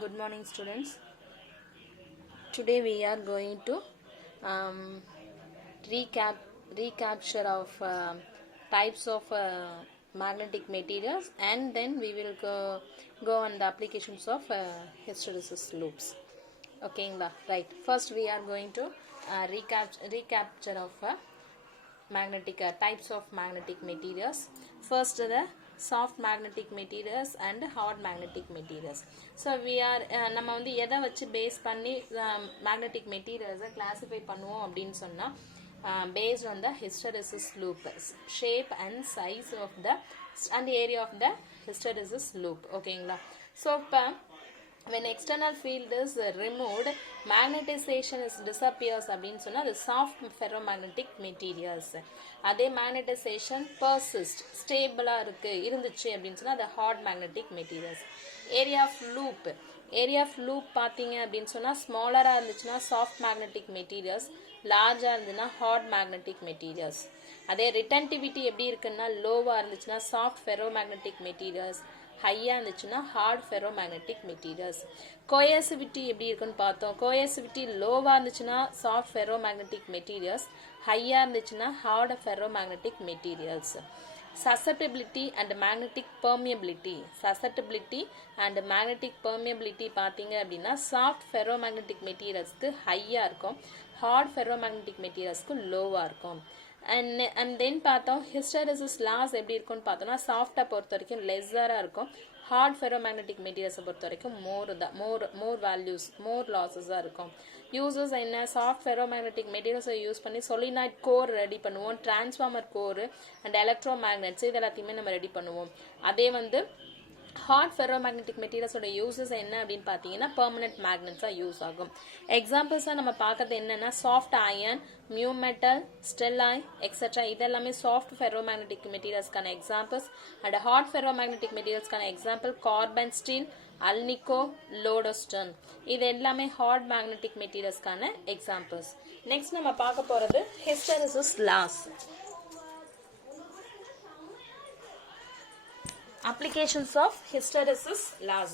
Good morning, students. Today we are going to um, recapture of types of magnetic materials, and then we will go on the applications of hysteresis loops. Okay, right. First, we are going to recapture of magnetic types of magnetic materials. First, the soft magnetic materials and hard magnetic materials. So we are நம்ம வந்து எதை வச்சு base பண்ணி magnetic materials classify பண்ணுவோம் அப்படின்னு சொன்னா based on the hysteresis loop shape and size of the and area of the hysteresis loop. ஓகேங்களா? So இப்போ when external field is removed, magnetization is disappears அப்படின்னு சொன்னா அது soft ferromagnetic materials. அதே magnetization persist stable இருந்துச்சு அப்படின்னு சொன்னா அது hard magnetic materials. area of loop பாத்தீங்க அப்படின்னு சொன்னா smaller இருந்துச்சுன்னா soft magnetic materials, large இருந்துச்சுன்னா hard magnetic materials. அதே retentivity எப்படி இருக்குன்னா low இருந்துச்சுன்னா soft ferromagnetic materials, ஹையா இருந்துச்சுன்னா ஹார்ட் ஃபெரோமேக்னெட்டிக் மெட்டீரியல்ஸ். கோயசிவிட்டி எப்படி இருக்குன்னு பார்த்தோம். கோயசிவிட்டி லோவா இருந்துச்சுன்னா சாஃப்ட் ஃபெரோமேக்னெட்டிக் மெட்டீரியல்ஸ், ஹையா இருந்துச்சுன்னா hard ferromagnetic materials. Susceptibility and magnetic permeability பார்த்தீங்க அப்படின்னா சாஃப்ட் ஃபெரோமேக்னெட்டிக் மெட்டீரியல்ஸ்க்கு ஹையா இருக்கும், ஹார்ட் ஃபெரோமேக்னெட்டிக் மெட்டீரியல்ஸ்க்கு லோவா இருக்கும். and then பார்த்தோம் hysteresis loss எப்படி இருக்கும்னு பார்த்தோம்னா சாஃப்டா பொறுத்த வரைக்கும் லெஸ்ஸரா இருக்கும், ஹார்ட் ஃபெரோமேக்னெட்டிக் மெட்டீரியல்ஸை பொறுத்த வரைக்கும் மோர் வேல்யூஸ் மோர் லாஸஸா இருக்கும். யூசஸ் என்ன? சாஃப்ட் ஃபெரோமேக்னெட்டிக் மெட்டீரியல்ஸை யூஸ் பண்ணி சொலினாய்ட் கோர் ரெடி பண்ணுவோம், transformer core and electro magnets இது எல்லாத்தையுமே நம்ம ரெடி பண்ணுவோம். அதே வந்து ஹார்ட் ஃபெரோமேக்னெட்டிக் மெட்டீரியல்ஸோட யூசஸ் என்ன அப்படின்னு பார்த்தீங்கன்னா பெர்மனன்ட் மேக்னெட்ஸாக யூஸ் ஆகும். எக்ஸாம்பிள்ஸாக நம்ம பார்க்கறது என்னன்னா soft iron, mu metal, stalloy etcetera இதெல்லாமே சாஃப்ட் ஃபெரோமேக்னெட்டிக் மெட்டீரியல்ஸ்க்கான எக்ஸாம்பிள்ஸ். அண்ட் ஹார்ட் ஃபெரோமேக்னெட்டிக் மெட்டீரியல்ஸ்க்கான example carbon steel, alnico, lodestone இது எல்லாமே ஹார்ட் மேக்னெட்டிக் மெட்டீரியல்ஸ்க்கான எக்ஸாம்பிள்ஸ். நெக்ஸ்ட் நம்ம பார்க்க போகிறது hysteresis loss. Applications of hysteresis laws.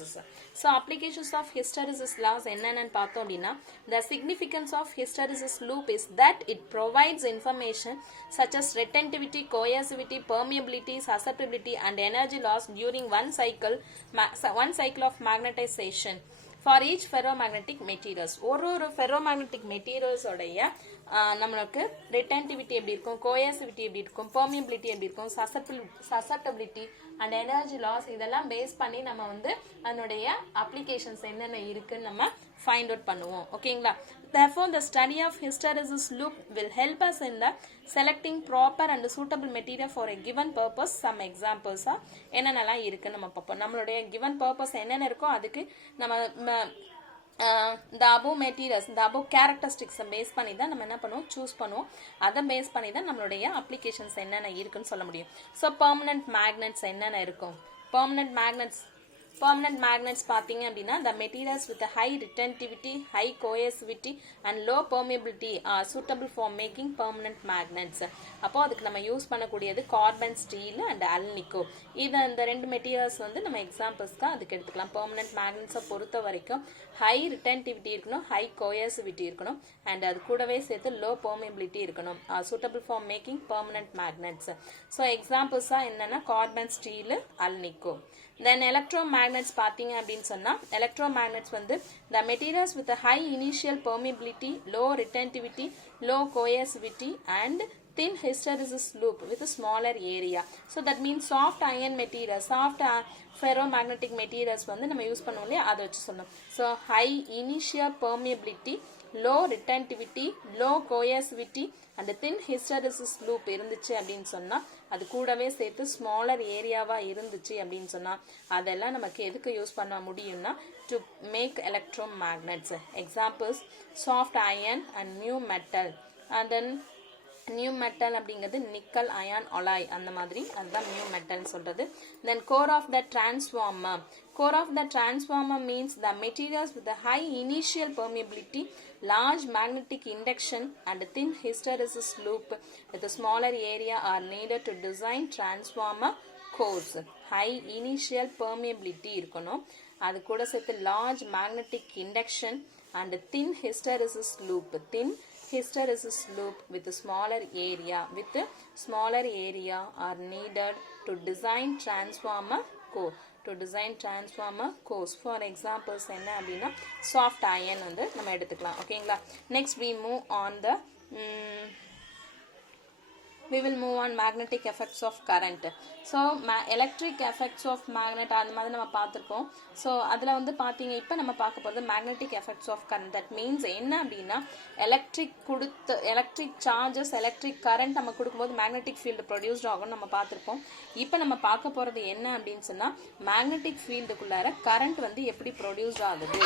So applications of hysteresis laws என்னன்னு பார்த்தோம் அப்படின்னா the significance of hysteresis loop is that it provides information such as retentivity, coercivity, permeability, susceptibility and energy loss during one cycle of magnetization for each ferromagnetic materials. ஒரு ferromagnetic materials உடைய நம்மளுக்கு retentivity எப்படி இருக்கும், coercivity எப்படி இருக்கும், permeability எப்படி இருக்கும், susceptibility and energy loss இதெல்லாம் பேஸ் பண்ணி நம்ம வந்து அதனுடைய அப்ளிகேஷன்ஸ் என்னென்ன இருக்குன்னு நம்ம ஃபைண்ட் அவுட் பண்ணுவோம். ஓகேங்களா? Therefore, the study of hysteresis loop will help us in the selecting proper and suitable material for a given purpose. Some examples என்னென்னலாம் இருக்கு நம்ம பார்ப்போம். நம்மளுடைய given purpose என்னென்ன இருக்கோ அதுக்கு நம்ம the above materials, the above characteristics base பண்ணி தான் நம்ம என்ன பண்ணுவோம், சூஸ் பண்ணுவோம். அதை பேஸ் பண்ணி தான் நம்மளுடைய அப்ளிகேஷன்ஸ் என்னென்ன இருக்குன்னு சொல்ல முடியும். ஸோ பெர்மனன்ட் மேக்னெட்ஸ் என்னென்ன இருக்கும்? பெர்மனன்ட் மேக்னெட்ஸ் பார்த்தீங்க அப்படின்னா the materials with a high retentivity, high coercivity and low permeability are suitable for making permanent magnets. அப்போ அதுக்கு நம்ம யூஸ் பண்ணக்கூடியது கார்பன் ஸ்டீல் அண்ட் அல்னிகோ. இந்த ரெண்டு மெட்டீரியல்ஸ் வந்து நம்ம எக்ஸாம்பிள்ஸ்க்கு அதுக்கு எடுத்துக்கலாம். பெர்மனன்ட் மேக்னெட்ஸை பொறுத்த வரைக்கும் ஹை ரிட்டன்டிவிட்டி இருக்கணும், ஹை கோயர்சிவிட்டி இருக்கணும் அண்ட் அது கூடவே சேர்த்து லோ பெர்மியபிலிட்டி இருக்கணும். Suitable for making permanent magnets. So எக்ஸாம்பிள்ஸாக என்னன்னா carbon steel, alnico. Then electromagnets பார்த்தீங்க அப்படின்னு சொன்னால் எலக்ட்ரோமேக்னெட்ஸ் வந்து the materials with a high initial permeability, low retentivity, low coercivity and thin hysteresis loop with a smaller area. So that means soft iron materials, soft ferromagnetic materials வந்து நம்ம use பண்ணுவோம் இல்லையா, அதை வச்சு சொன்னோம். So high initial permeability, low retentivity, low coercivity and thin hysteresis loop இருந்துச்சு அப்படின்னு சொன்னால் அது கூடவே சேர்த்து ஸ்மாலர் ஏரியாவாக இருந்துச்சு அப்படின்னு சொன்னால் அதெல்லாம் நமக்கு எதுக்கு யூஸ் பண்ண முடியும்னா to make electromagnets. Examples soft iron and mu metal. And then mu metal அப்படிங்கிறது நிக்கல், அயான், ஒலாய் அந்த மாதிரி அதுதான் நியூ மெட்டல்னு சொல்றது. Then core of the transformer. Core of the transformer means the materials with a high initial permeability, large magnetic induction and thin hysteresis loop with a smaller area are needed to design transformer coarse, high initial permeability இருக்கணும். அது கூட சேர்த்து large magnetic induction and thin hysteresis loop. Thin hysteresis loop with a smaller area are needed to design transformer core. For examples என்ன அப்படின்னா soft iron வந்து நம்ம எடுத்துக்கலாம். ஓகேங்களா. next we move on the we will move on magnetic effects of current. So electric effects of magnet அந்த மாதிரி நம்ம பார்த்திருக்கோம். ஸோ அதில் வந்து பார்த்தீங்க இப்போ நம்ம பார்க்க போகிறது magnetic effects of current. that means என்ன அப்படின்னா electric charges, electric current நம்ம கொடுக்கும்போது magnetic field produced ஆகும் நம்ம பார்த்திருப்போம். இப்போ நம்ம பார்க்க போகிறது என்ன அப்படின்னு சொன்னால் magnetic fieldக்குள்ளார current வந்து எப்படி produced ஆகுது.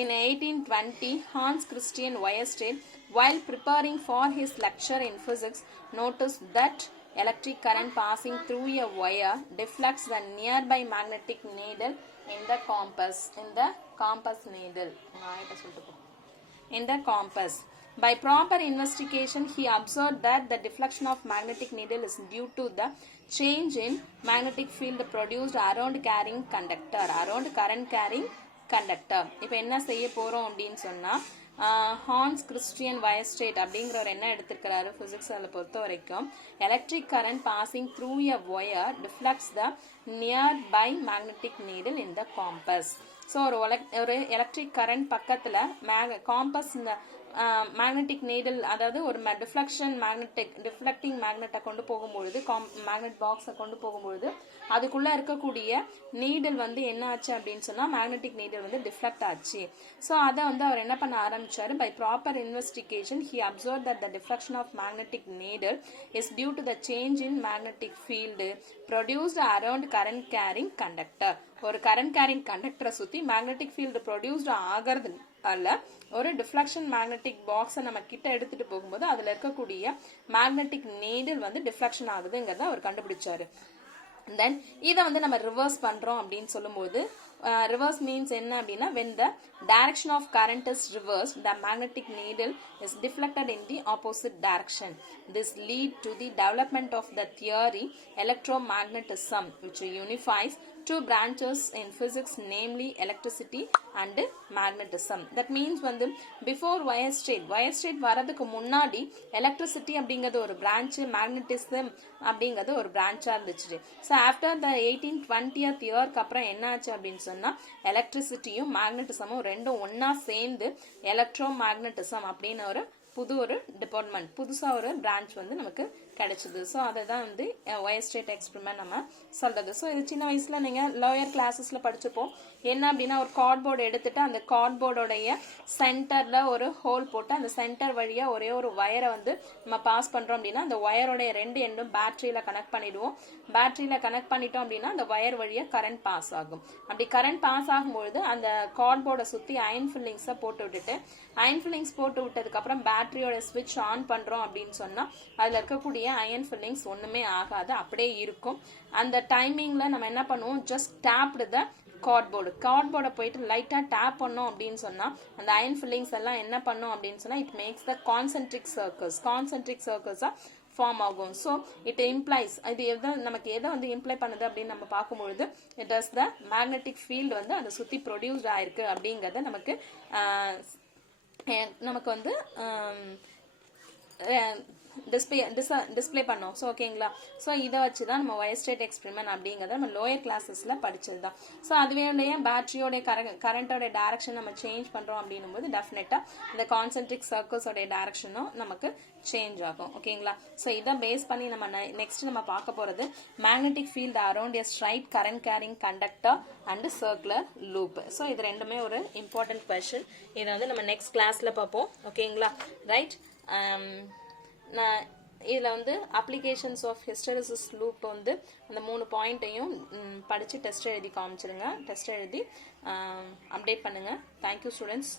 In 1820, Hans Christian Weierstrass, while preparing for his lecture in physics, noticed that electric current passing through a wire deflects the nearby magnetic needle in the compass. By proper investigation, he observed that the deflection of magnetic needle is due to the change in magnetic field produced around current carrying conductor. இப்போ என்ன செய்ய போறோம் அப்படின்னு சொன்னா Hans Christian வயர்ஸ்ட்ரேட் அப்படிங்கிறவர் என்ன எடுத்திருக்கிறாரு பிசிக்ஸில் பொறுத்த வரைக்கும் electric current passing through a wire deflects the nearby magnetic needle in the compass. So ஒரு எலக்ட்ரிக் கரண்ட் பக்கத்தில் காம்பஸ் மேக்னெட்டிக் நீடில், அதாவது ஒரு டிஃப்ளெக்டிங் மேக்னெட்டை கொண்டு போகும்பொழுது மேக்னெட் பாக்ஸை கொண்டு போகும்பொழுது அதுக்குள்ளே இருக்கக்கூடிய நீடில் வந்து என்ன ஆச்சு அப்படின்னு சொன்னால் மேக்னெட்டிக் நீடில் வந்து டிஃப்ளெக்ட் ஆச்சு. ஸோ அதை வந்து அவர் என்ன பண்ண ஆரம்பிச்சாரு, by proper investigation he observe that the deflection of magnetic needle is due to the change in magnetic field produced around current carrying conductor. ஒரு கரண்ட் கேரிங் கண்டக்டரை சுற்றி மேக்னெட்டிக் ஃபீல்டு ப்ரொடியூஸ்டு ஆகிறது அல்ல, ஒரு டிஃப்ளெக்ஷன் மேக்னெட்டிக் பாக்ஸை நம்ம கிட்ட எடுத்துட்டு போகும்போது அதில் இருக்கக்கூடிய மேக்னெட்டிக் நீடில் வந்து டிஃப்ளெக்ஷன் ஆகுதுங்கிறத அவர் கண்டுபிடிச்சாரு. தென் இதை வந்து நம்ம ரிவர்ஸ் பண்றோம் அப்படின்னு சொல்லும்போது reverse means என்ன அப்படின்னா when the direction of current is reversed, the magnetic needle is deflected in the opposite direction. This lead to the development of the theory electromagnetism, which unifies two branches in physics, namely electricity and magnetism. That means வந்து before Weierstrass வரதுக்கு முன்னாடி electricity அப்படிங்கிறது ஒரு branch, magnetism அப்படிங்கிறது ஒரு branch இருந்துச்சு. So after the 1820th yearக்கு அப்புறம் என்ன ஆச்சு அப்படின்னு சொன்னா எலக்ட்ரிசிட்டியும் மேக்னட்டிசமும் ரெண்டும் ஒன்னா சேர்ந்து எலக்ட்ரோ மேக்னட்டிசம் அப்படின்னு ஒரு டிபார்ட்மெண்ட், புதுசா ஒரு பிரான்ச் வந்து நமக்கு கிடைச்சது. ஸோ அதை தான் வந்து வயர்ஸ்ட்ரேட் எக்ஸ்பெரிமெண்ட் நம்ம சொல்றது. ஸோ இது சின்ன வயசுல நீங்க லோயர் கிளாஸஸ்ல படிச்சுப்போம். என்ன அப்படின்னா ஒரு கார்ட்போர்டு எடுத்துட்டு அந்த கார்ட்போர்டோடைய சென்டர்ல ஒரு ஹோல் போட்டு அந்த சென்டர் வழியா ஒரே ஒரு வயரை வந்து நம்ம பாஸ் பண்றோம் அப்படின்னா அந்த வயரோடைய ரெண்டு எண்டும் பேட்டரியில கனெக்ட் பண்ணிடுவோம். பேட்டரியில கனெக்ட் பண்ணிட்டோம் அப்படின்னா அந்த வயர் வழியா கரண்ட் பாஸ் ஆகும். அப்படி கரண்ட் பாஸ் ஆகும்பொழுது அந்த கார்ட்போர்டை சுத்தி அயன் ஃபில்லிங்ஸை போட்டு விட்டுட்டு அயன் ஃபில்லிங்ஸ் போட்டு விட்டதுக்கு அப்புறம் பேட்டரியோட ஸ்விட்ச் ஆன் பண்றோம் அப்படின்னு சொன்னா அதுல இருக்கக்கூடிய அயன் ஃபில்லிங்ஸ் ஒண்ணுமே ஆகாது, அப்படியே இருக்கும். அந்த டைமிங்ல நம்ம என்ன பண்ணுவோம், ஜஸ்ட் டேப்டு த கார்ட்போர்டை போயிட்டு லைட்டா டேப் பண்ணோம் அப்படின்னு சொன்னா அந்த அயன் ஃபில்லிங்ஸ் எல்லாம் என்ன பண்ணும் அப்படின்னு சொன்னா இட் மேக்ஸ் த கான்சென்ட்ரிக் சர்க்கிள்ஸா ஃபார்ம் ஆகும். ஸோ இட் இம்ப்ளைஸ் இது நமக்கு எதை வந்து இம்ப்ளை பண்ணுது அப்படின்னு நம்ம பார்க்கும்பொழுது it does the magnetic field வந்து அதை சுத்தி ப்ரொடியூஸ்ட் ஆயிருக்கு அப்படிங்கறத நமக்கு வந்து டிஸ்பிளே பண்ணோம். ஸோ ஓகேங்களா. ஸோ இதை வச்சு தான் நம்ம வயர்ஸ்ட்ரேட் எக்ஸ்பெரிமெண்ட் அப்படிங்கிறத நம்ம லோயர் கிளாஸஸ்ல படிச்சது தான். ஸோ அதுவே பேட்டரியோட கரண்டோட டைரக்ஷன் நம்ம சேஞ்ச் பண்றோம் அப்படின்னும் போது டெஃபினட்டா இந்த கான்சென்ட்ரிக் சர்க்கிள்ஸோட டைரக்ஷனும் நமக்கு சேஞ்ச் ஆகும். ஓகேங்களா. ஸோ இதை பேஸ் பண்ணி நம்ம நெக்ஸ்ட் நம்ம பார்க்க போறது magnetic field around a straight current carrying conductor and circular loop. So இது ரெண்டுமே ஒரு இம்பார்ட்டன்ட் கொஸ்டின். இதை வந்து நம்ம நெக்ஸ்ட் கிளாஸ்ல பார்ப்போம். ஓகேங்களா. ரைட். நான் இதில் வந்து அப்ளிகேஷன்ஸ் ஆஃப் ஹிஸ்டெரிசிஸ் லூப் வந்து அந்த 3 பாயிண்ட்டையும் படித்து டெஸ்ட் எழுதி காமிச்சிருங்க. டெஸ்ட் எழுதி அப்டேட் பண்ணுங்கள். Thank you students.